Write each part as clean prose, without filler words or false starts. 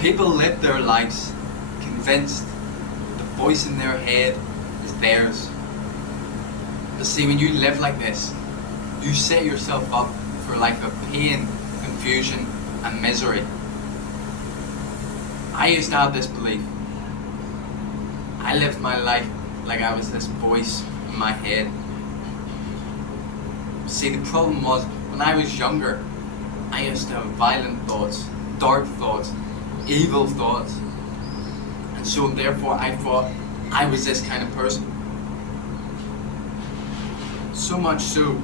People live their lives convinced the voice in their head is theirs. But see, when you live like this, you set yourself up for a life of pain, confusion, and misery. I used to have this belief. I lived my life like I was this voice in my head. See, the problem was, when I was younger, I used to have violent thoughts, dark thoughts, evil thoughts. And so therefore I thought I was this kind of person. So much so,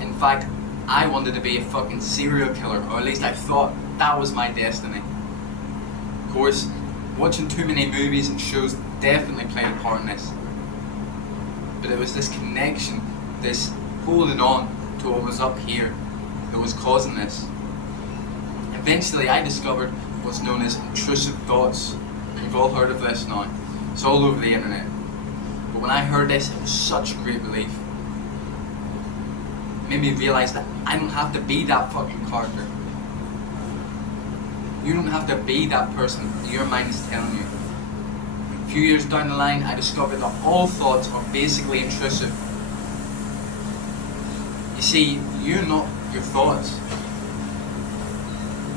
in fact, I wanted to be a fucking serial killer, or at least I thought that was my destiny. Of course, watching too many movies and shows definitely played a part in this. But it was this connection, this holding on to what was up here, that was causing this. Eventually I discovered what's known as intrusive thoughts. You've all heard of this now. It's all over the internet. But when I heard this, it was such a great relief. It made me realise that I don't have to be that fucking character. You don't have to be that person that your mind is telling you. A few years down the line, I discovered that all thoughts are basically intrusive. You see, you're not your thoughts.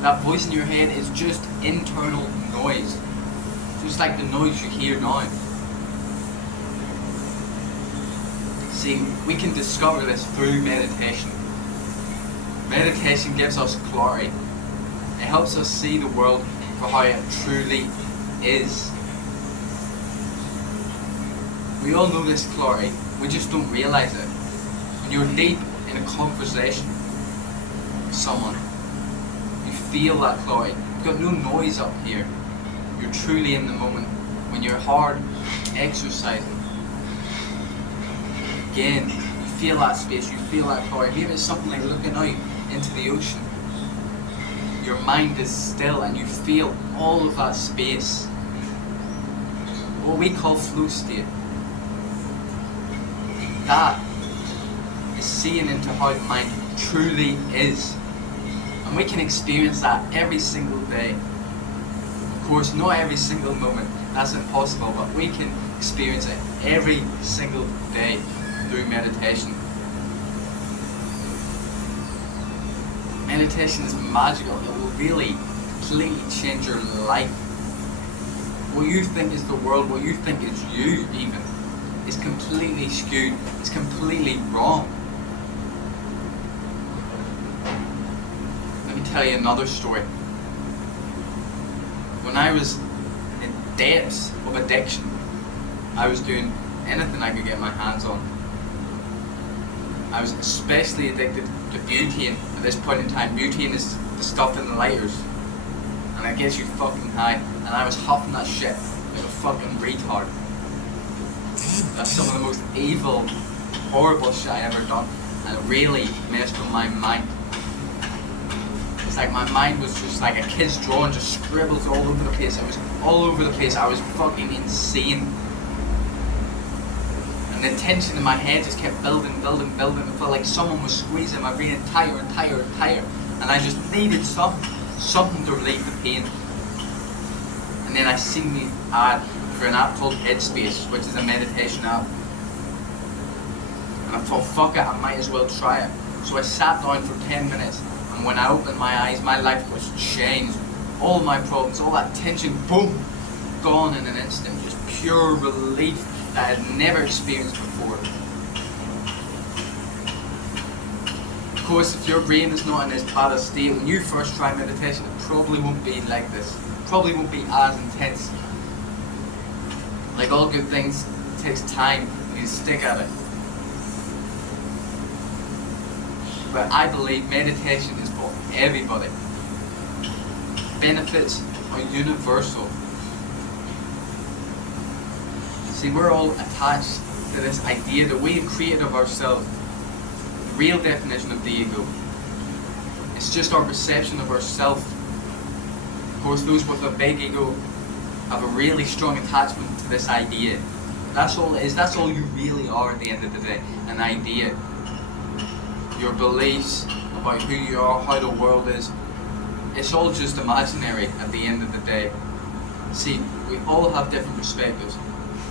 That voice in your head is just internal noise. Just like the noise you hear now. See, we can discover this through meditation. Meditation gives us clarity. It helps us see the world for how it truly is. We all know this clarity, we just don't realise it. When you're deep in a conversation with someone, you feel that clarity. You've got no noise up here. You're truly in the moment. When you're hard exercising, again, you feel that space, you feel that clarity. Maybe it's something like looking out into the ocean. Your mind is still and you feel all of that space. What we call flow state. That is seeing into how the mind truly is. And we can experience that every single day. Of course, not every single moment, that's impossible, but we can experience it every single day through meditation. Meditation is magical. It will really completely change your life. What you think is the world, what you think is you even, is completely skewed. It's completely wrong. Let me tell you another story. When I was in the depths of addiction, I was doing anything I could get my hands on. I was especially addicted to butane at this point in time. Butane is the stuff in the lighters, and it gets you fucking high. And I was huffing that shit like a fucking retard. That's some of the most evil, horrible shit I ever done, and it really messed with my mind. It's like my mind was just like a kid's drawing, just scribbles all over the place. It was all over the place. I was fucking insane. And the tension in my head just kept building. It felt like someone was squeezing my brain tighter and tighter and tighter. And I just needed something to relieve the pain. And then I seen the ad for an app called Headspace, which is a meditation app. And I thought, fuck it, I might as well try it. So I sat down for 10 minutes, and when I opened my eyes, my life was changed. All my problems, all that tension, boom, gone in an instant. Just pure relief that I had never experienced before. Of course, if your brain is not in this bad state, when you first try meditation, it probably won't be like this. It probably won't be as intense. Like all good things, it takes time, you stick at it. But I believe meditation is for everybody. Benefits are universal. See, we're all attached to this idea that we have created of ourselves. The real definition of the ego. It's just our perception of ourselves. Of course, those with a big ego have a really strong attachment to this idea. That's all it is. That's all you really are at the end of the day. An idea. Your beliefs about who you are, how the world is, it's all just imaginary at the end of the day. See, we all have different perspectives,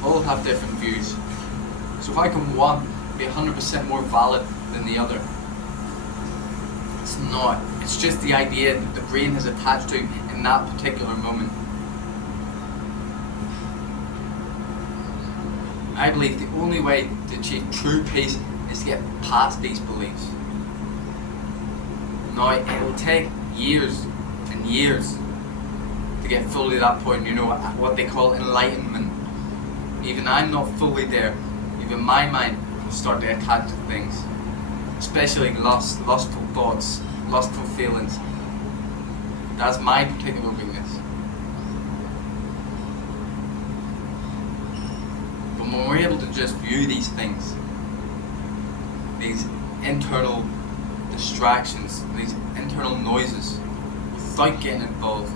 all have different views. So how can one be 100% more valid than the other? It's not. It's just the idea that the brain has attached to in that particular moment. I believe the only way to achieve true peace is to get past these beliefs. Now, it will take years and years to get fully to that point, what they call enlightenment. Even I'm not fully there. Even my mind will start to attach to things, especially lustful thoughts, lustful feelings. That's my particular weakness. But when we're able to just view these things, these internal distractions, these internal noises, without getting involved,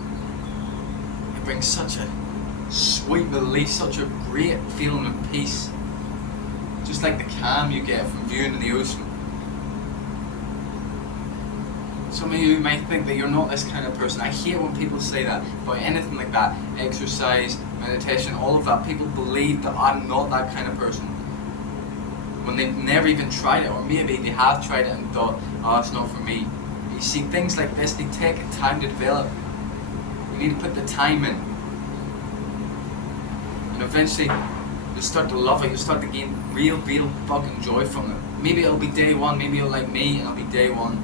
it brings such a sweet release, such a great feeling of peace. Just like the calm you get from viewing the ocean. Some of you might think that you're not this kind of person. I hate when people say that about anything like that. Exercise, meditation, all of that. People believe that I'm not that kind of person when they've never even tried it, or maybe they have tried it and thought, oh, it's not for me. You see, things like this, they take time to develop. You need to put the time in. And eventually, you'll start to love it, you'll start to gain real fucking joy from it. Maybe it'll be day one, maybe you'll like me and it'll be day one.